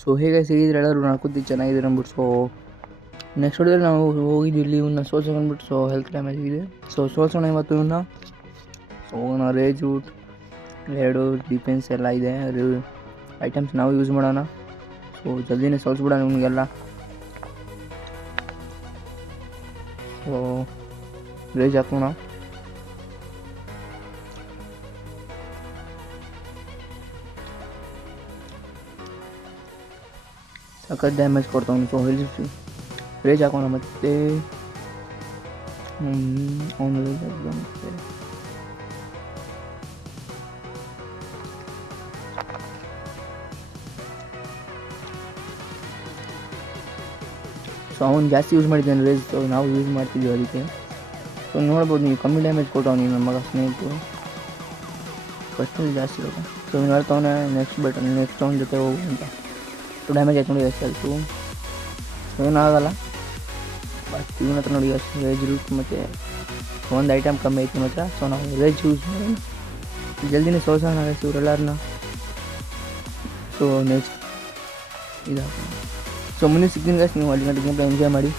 So ಹೇಗೆ ಸಿಗಿದ್ರೆ ಎಲ್ಲರೂ ನಡ್ಕೊತಿ ಚೆನ್ನಾಗಿದೆ ಅಂದ್ಬಿಟ್ಟು. ಸೊ ನೆಕ್ಸ್ಟ್ ಹೊಡೆದಲ್ಲಿ ನಾವು ಹೋಗಿದ್ವಿ ಇಲ್ಲಿ ಇವನ್ನ ಸೋಲ್ಸೋಣ ಅಂದ್ಬಿಟ್ಟು. ಸೊ ಹೆಲ್ತ್ ಡ್ಯಾಮೇಜ್ ಇದೆ. ಸೊ ಸೋಲ್ಸೋಣ ಇವತ್ತು ಇವನ್ನ. ಸೊ ನಾವು ರೇಜ್ ಊಟ್ 2 ಡಿಫೆನ್ಸ್ ಎಲ್ಲ ಇದೆ ಐಟಮ್ಸ್ ನಾವು ಯೂಸ್ ಮಾಡೋಣ. ಸೊ ಜಲ್ದಿನೇ ಸೋಲ್ಸ್ಬಿಡೋಣ ನಿಮಗೆಲ್ಲ. ಸೊ ರೇಜ್ ಹಾಕೋಣ. ಸಖತ್ ಡ್ಯಾಮೇಜ್ ಕೊಡ್ತಾವನು. ಸೊ ರೇಜ್ ಹಾಕೋಣ ಮತ್ತೆ ಅವನು ರೇಜ್ ಹಾಕೋಣ ಮತ್ತೆ. ಸೊ ಅವ್ನು ಜಾಸ್ತಿ ಯೂಸ್ ಮಾಡಿದ್ದಾನೆ ರೇಜ್. ಸೊ ನಾವು ಯೂಸ್ ಮಾಡ್ತಿದ್ದೀವಿ ಅದಕ್ಕೆ. ಸೊ ನೋಡ್ಬೋದು ನೀವು ಕಮ್ಮಿ ಡ್ಯಾಮೇಜ್ ಕೊಟ್ಟವನು ನನ್ನ ಮಗ ಸ್ನೇಹಿತು. ಫಸ್ಟಲ್ಲಿ ಜಾಸ್ತಿ ಇರೋದು. ಸೊ ಇವ್ನು ಹೇಳ್ತವನೆ ನೆಕ್ಸ್ಟ್ ಅವ್ನ ಜೊತೆ ಹೋಗು ಅಂತ. ಸೊ ಡ್ಯಾಮೇಜ್ ಆಯ್ತು ನೋಡಿ ಎಷ್ಟು ಆಯಿತು. ಏನಾಗಲ್ಲ. ಬಟ್ ಇವನ ಹತ್ರ ನೋಡಿ ಅಷ್ಟು ರೇಜ್ ರೂಟ್ ಮತ್ತು ಒಂದು ಐಟಮ್ ಕಮ್ಮಿ ಆಯ್ತು ಮಾತ್ರ. ಸೊ ನಾವು ರೇಜ್ ಯೂಸ್ ಮಾಡೋಣ, ಜಲ್ದಿನೇ ಸೋಲ್ಸೋಣ ಇವರೆಲ್ಲರನ್ನ. ಸೊ ನೆಕ್ಸ್ಟ್ ಇದಾಗ ಸೊ ಮುಂದೆ ಸಿಗ್ತೀನಿ ಗೈಸ್. ನೀವು ಅಲ್ಲಿ ಗಂಟೆ ಎಂಜಾಯ್ ಮಾಡಿ.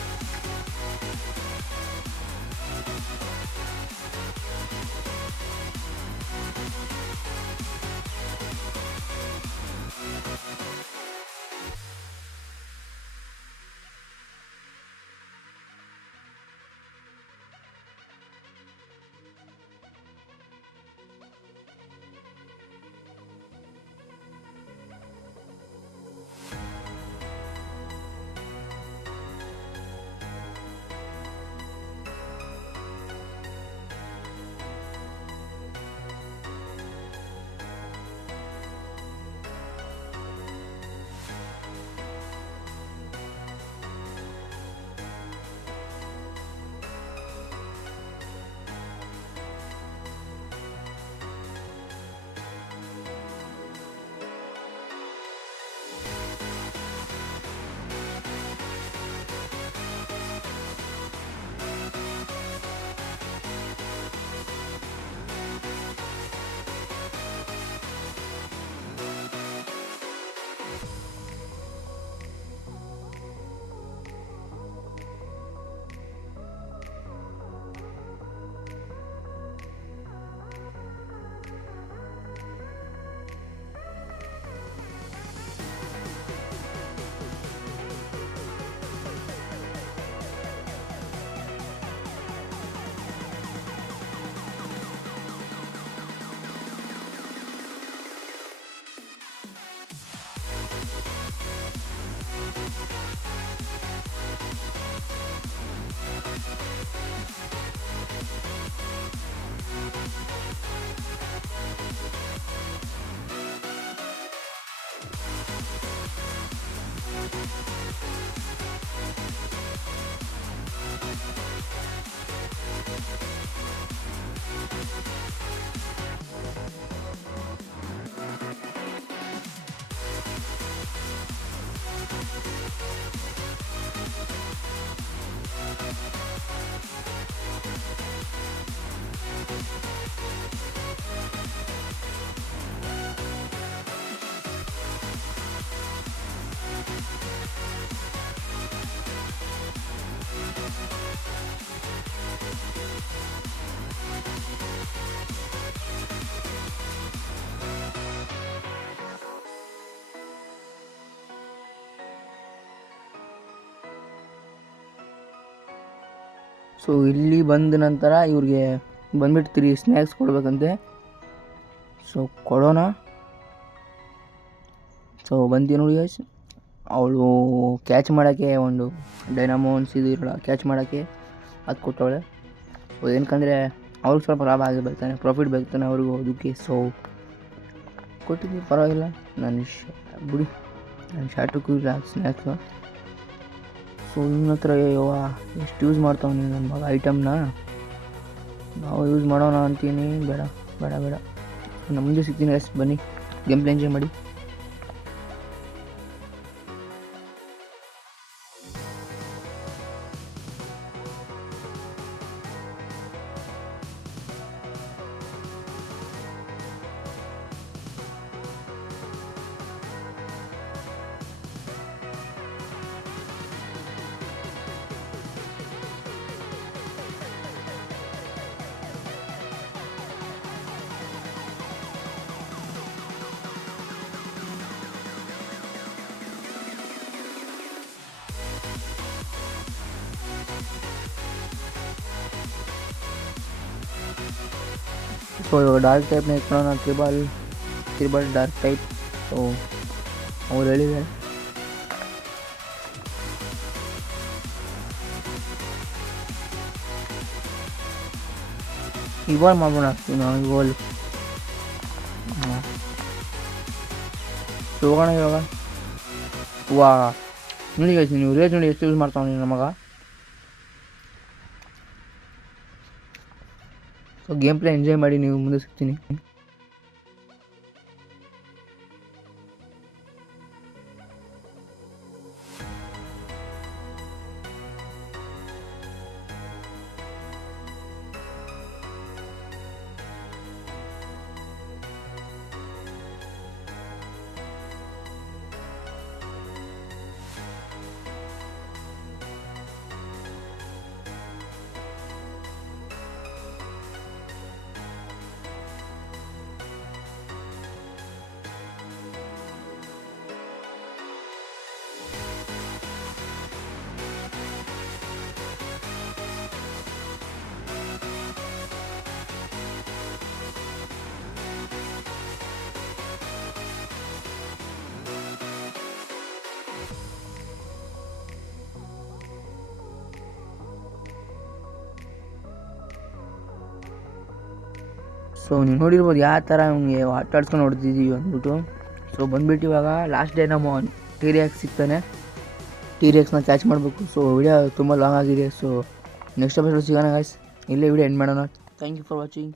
ಸೊ ಇಲ್ಲಿ ಬಂದ ನಂತರ ಇವ್ರಿಗೆ ಬಂದ್ಬಿಟ್ಟು 3 ಸ್ನ್ಯಾಕ್ಸ್ ಕೊಡ್ಬೇಕಂತೆ. ಸೊ ಕೊಡೋಣ. ಸೊ ಬಂತೀವಿ ನೋಡಿ ಗೈಸ್. ಅವಳು ಕ್ಯಾಚ್ ಮಾಡೋಕ್ಕೆ ಒಂದು ಡೈನಾಮೋನ್ಸ್ ಇದು ಇರೋಲ್ಲ, ಕ್ಯಾಚ್ ಮಾಡೋಕ್ಕೆ ಅದು ಕೊಟ್ಟವಳೆ. ಸೊ ಏನಕ್ಕಂದರೆ ಅವ್ರಿಗೆ ಸ್ವಲ್ಪ ಲಾಭ ಆಗಿ ಬರ್ತಾನೆ, ಪ್ರಾಫಿಟ್ ಬರ್ತಾನೆ ಅವ್ರಿಗೂ ಅದಕ್ಕೆ. ಸೊ ಕೊಟ್ಟಿದ್ದೀವಿ, ಪರವಾಗಿಲ್ಲ. ಬಿಡಿ ನಾನು ಶಾರ್ಟಕ್ಕೂ ಇಲ್ಲ ಸ್ನ್ಯಾಕ್ಸು. ಸೊ ಇನ್ನ ಹತ್ರ ಯವ್ವ ಎಷ್ಟು ಯೂಸ್ ಮಾಡ್ತಾವೆ ನನ್ನ ಮಗ ಐಟಮ್ನ. ನಾವು ಯೂಸ್ ಮಾಡೋಣ ಅಂತೀನಿ. ಬೇಡ ಬೇಡ ಬೇಡ. ನಾನು ಮುಂದೆ ಸಿಗ್ತೀನಿ ಗೈಸ್, ಬನ್ನಿ ಗೇಮ್ ಪ್ಲೇ ಎಂಜಾಯ್ ಮಾಡಿ. ಸೊ ಇವಾಗ ಡಾರ್ಕ್ ಟೈಪ್ನ ಇಟ್ಕೊಳ್ಳೋಣ, ತ್ರಿಬಲ್ ಡಾರ್ಕ್ ಟೈಪ್. ಸೊ ಅವ್ರು ಹೇಳಿದ್ದಾರೆ. ಇವಾಲ್ವ್ ಮಾಡೋಣ, ಇವಾಲ್ವ್ ಹೋಗೋಣ ಇವಾಗ. ವಾ ನೋಡಿ ಗೈಸ್, ನೀವು ರೇಟ್ ನೋಡಿ ಎಷ್ಟು ಯೂಸ್ ಮಾಡ್ತಾವ ನಿಮ್ಮ ಮಗ. ಸೊ ಗೇಮ್ ಪ್ಲೇ ಎಂಜಾಯ್ ಮಾಡಿ, ನೀವು ಮುಂದೆ ಸಿಗ್ತೀನಿ. ಸೊ ನೀವು ನೋಡಿರ್ಬೋದು ಯಾವ ಥರ ನಮಗೆ ಆಟ ಆಡ್ಸ್ಕೊಂಡು ಹೊಡೆದಿದ್ದೀವಿ ಅಂದ್ಬಿಟ್ಟು. ಸೊ ಬಂದುಬಿಟ್ಟು ಇವಾಗ ಲಾಸ್ಟ್ ಡೇ ನಮ್ಮ T-Rex ಸಿಗ್ತಾನೆ. T-Rexನ ಕ್ಯಾಚ್ ಮಾಡಬೇಕು. ಸೊ ವಿಡಿಯೋ ತುಂಬ ಲಾಂಗ್ ಆಗಿದೆ. ಸೊ ನೆಕ್ಸ್ಟ್ ಎಪಿಸೋಡ್ ಸಿಗೋಣ ಗೈಸ್. ಇಲ್ಲೇ ವಿಡಿಯೋ ಎಂಡ್ ಮಾಡೋಣ. Thank you for watching.